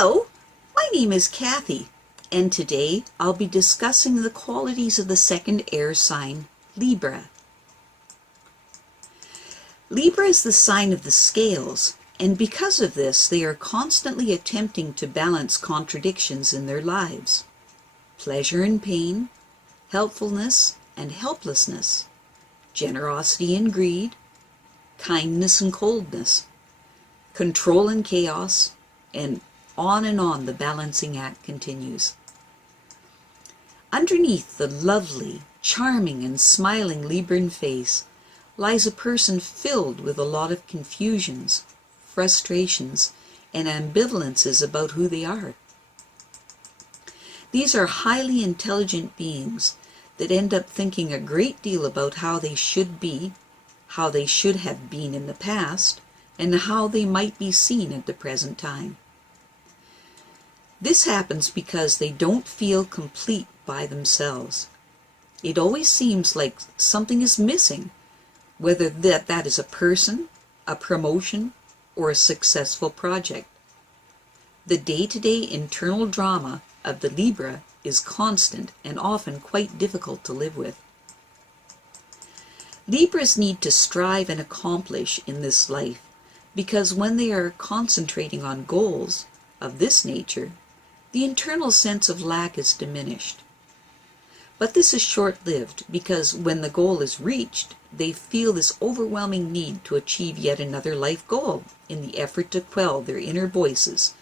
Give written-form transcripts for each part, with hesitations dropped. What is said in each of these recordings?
Hello, my name is Kathy, and today I'll be discussing the qualities of the second air sign, Libra. Libra is the sign of the scales, and because of this, they are constantly attempting to balance contradictions in their lives. Pleasure and pain, helpfulness and helplessness, generosity and greed, kindness and coldness, control and chaos, and on the balancing act continues. Underneath the lovely, charming, and smiling Libran face lies a person filled with a lot of confusions, frustrations, and ambivalences about who they are. These are highly intelligent beings that end up thinking a great deal about how they should be, how they should have been in the past, and how they might be seen at the present time. This happens because they don't feel complete by themselves. It always seems like something is missing, whether that is a person, a promotion, or a successful project. The day-to-day internal drama of the Libra is constant and often quite difficult to live with. Libras need to strive and accomplish in this life because when they are concentrating on goals of this nature, the internal sense of lack is diminished. But this is short-lived because when the goal is reached, they feel this overwhelming need to achieve yet another life goal in the effort to quell their inner voices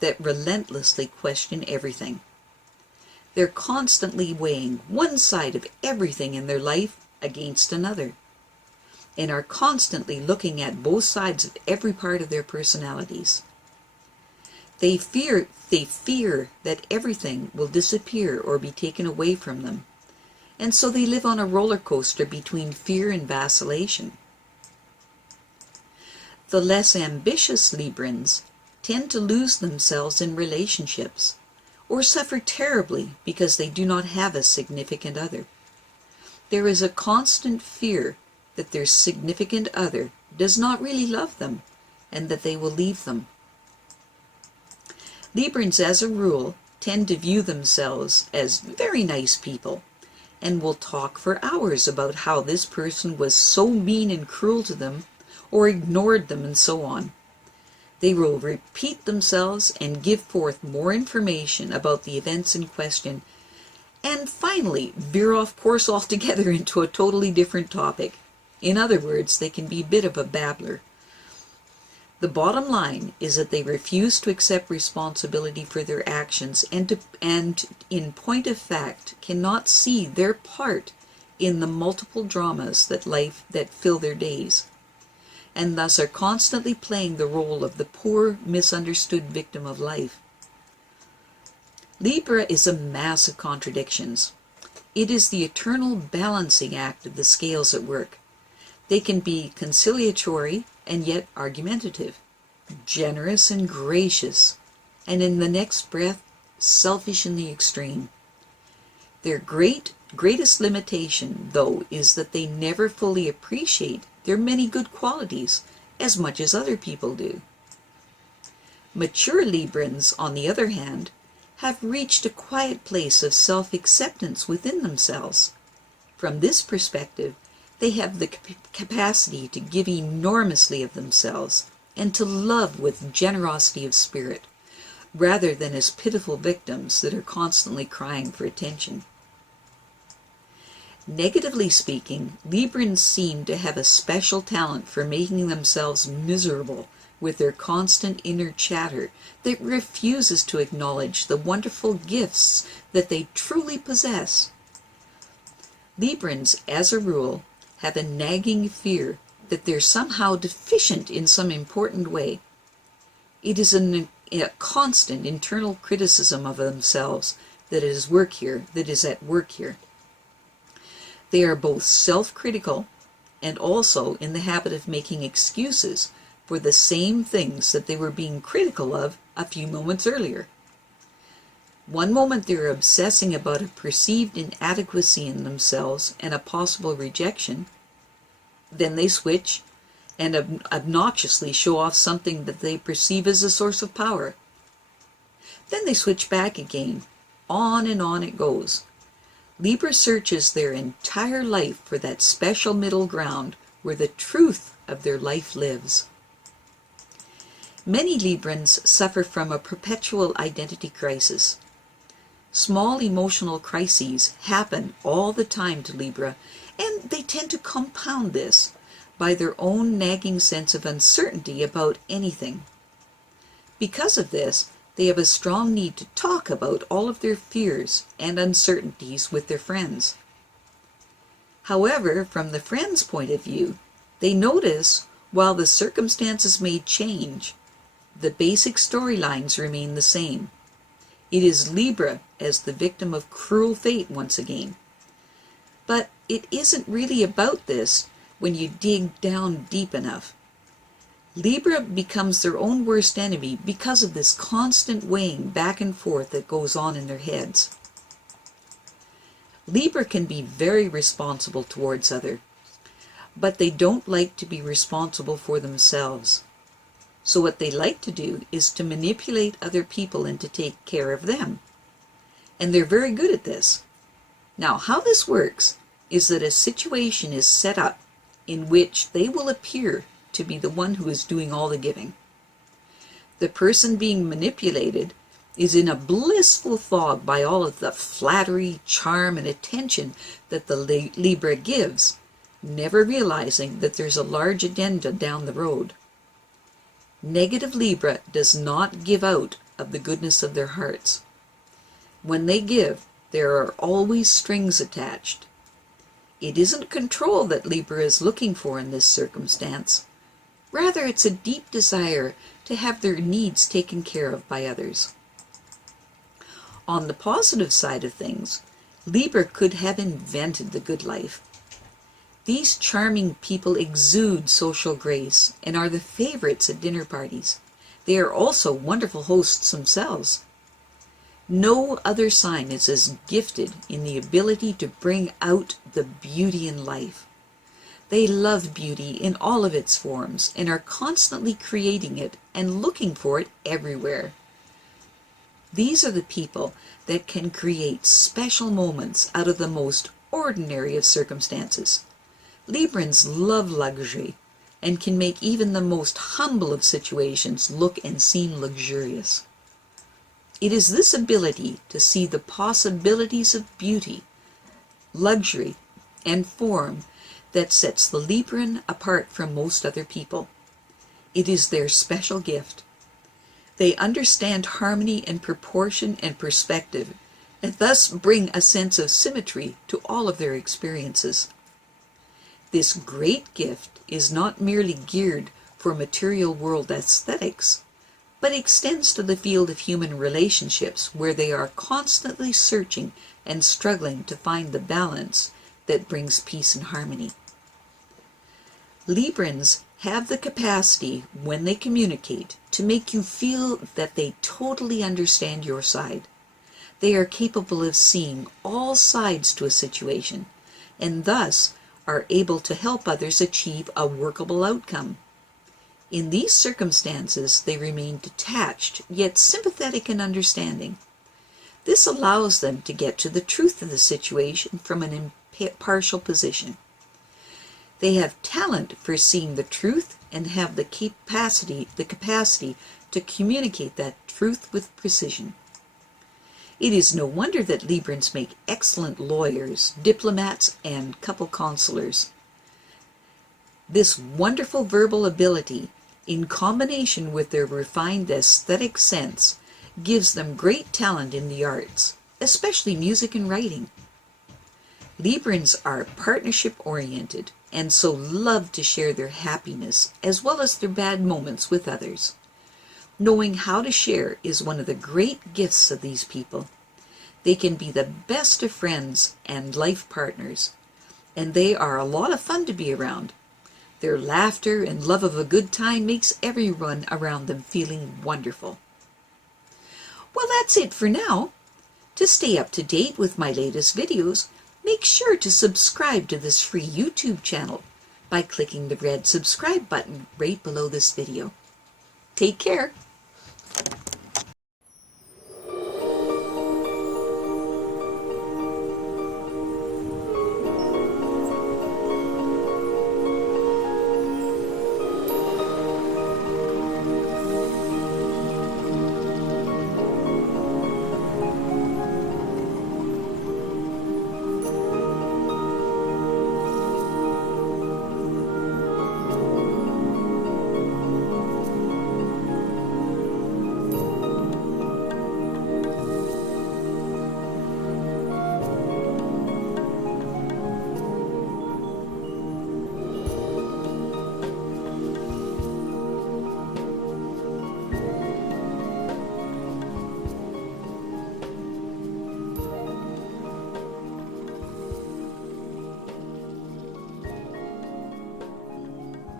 that relentlessly question everything. They're constantly weighing one side of everything in their life against another, and are constantly looking at both sides of every part of their personalities. They fear that everything will disappear or be taken away from them, and so they live on a roller coaster between fear and vacillation. The less ambitious Librans tend to lose themselves in relationships, or suffer terribly because they do not have a significant other. There is a constant fear that their significant other does not really love them, and that they will leave them. Librans, as a rule, tend to view themselves as very nice people, and will talk for hours about how this person was so mean and cruel to them, or ignored them, and so on. They will repeat themselves and give forth more information about the events in question, and finally veer off course altogether into a totally different topic. In other words, they can be a bit of a babbler. The bottom line is that they refuse to accept responsibility for their actions and in point of fact cannot see their part in the multiple dramas that fill their days, and thus are constantly playing the role of the poor, misunderstood victim of life. Libra is a mass of contradictions. It is the eternal balancing act of the scales at work. They can be conciliatory and yet argumentative, generous and gracious, and in the next breath, selfish in the extreme. Their greatest limitation, though, is that they never fully appreciate their many good qualities as much as other people do. Mature Librans, on the other hand, have reached a quiet place of self-acceptance within themselves. From this perspective, they have the capacity to give enormously of themselves and to love with generosity of spirit, rather than as pitiful victims that are constantly crying for attention. Negatively speaking, Librans seem to have a special talent for making themselves miserable with their constant inner chatter that refuses to acknowledge the wonderful gifts that they truly possess. Librans, as a rule, have a nagging fear that they're somehow deficient in some important way. It is a constant internal criticism of themselves that is at work here. They are both self-critical and also in the habit of making excuses for the same things that they were being critical of a few moments earlier. One moment they're obsessing about a perceived inadequacy in themselves and a possible rejection. Then they switch and obnoxiously show off something that they perceive as a source of power. Then they switch back again. On and on it goes. Libra searches their entire life for that special middle ground where the truth of their life lives. Many Librans suffer from a perpetual identity crisis. Small emotional crises happen all the time to Libra, and they tend to compound this by their own nagging sense of uncertainty about anything. Because of this, they have a strong need to talk about all of their fears and uncertainties with their friends. However, from the friends' point of view, they notice while the circumstances may change, the basic storylines remain the same. It is Libra as the victim of cruel fate once again. But it isn't really about this when you dig down deep enough. Libra becomes their own worst enemy because of this constant weighing back and forth that goes on in their heads. Libra can be very responsible towards others, but they don't like to be responsible for themselves. So what they like to do is to manipulate other people and to take care of them. And they're very good at this. Now, how this works is that a situation is set up in which they will appear to be the one who is doing all the giving. The person being manipulated is in a blissful fog by all of the flattery, charm, and attention that the Libra gives, never realizing that there's a large agenda down the road. Negative Libra does not give out of the goodness of their hearts. When they give, there are always strings attached. It isn't control that Libra is looking for in this circumstance. Rather, it's a deep desire to have their needs taken care of by others. On the positive side of things, Libra could have invented the good life. These charming people exude social grace and are the favorites at dinner parties. They are also wonderful hosts themselves. No other sign is as gifted in the ability to bring out the beauty in life. They love beauty in all of its forms and are constantly creating it and looking for it everywhere. These are the people that can create special moments out of the most ordinary of circumstances. Librans love luxury and can make even the most humble of situations look and seem luxurious. It is this ability to see the possibilities of beauty, luxury, and form that sets the Libran apart from most other people. It is their special gift. They understand harmony and proportion and perspective, and thus bring a sense of symmetry to all of their experiences. This great gift is not merely geared for material world aesthetics, but extends to the field of human relationships where they are constantly searching and struggling to find the balance that brings peace and harmony. Librans have the capacity, when they communicate, to make you feel that they totally understand your side. They are capable of seeing all sides to a situation, and thus are able to help others achieve a workable outcome. In these circumstances, they remain detached, yet sympathetic and understanding. This allows them to get to the truth of the situation from an impartial position. They have talent for seeing the truth and have the capacity to communicate that truth with precision. It is no wonder that Librans make excellent lawyers, diplomats, and couple counselors. This wonderful verbal ability, in combination with their refined aesthetic sense, gives them great talent in the arts, especially music and writing. Librans are partnership-oriented and so love to share their happiness as well as their bad moments with others. Knowing how to share is one of the great gifts of these people. They can be the best of friends and life partners, and they are a lot of fun to be around. Their laughter and love of a good time makes everyone around them feeling wonderful. Well, that's it for now. To stay up to date with my latest videos, make sure to subscribe to this free YouTube channel by clicking the red subscribe button right below this video. Take care.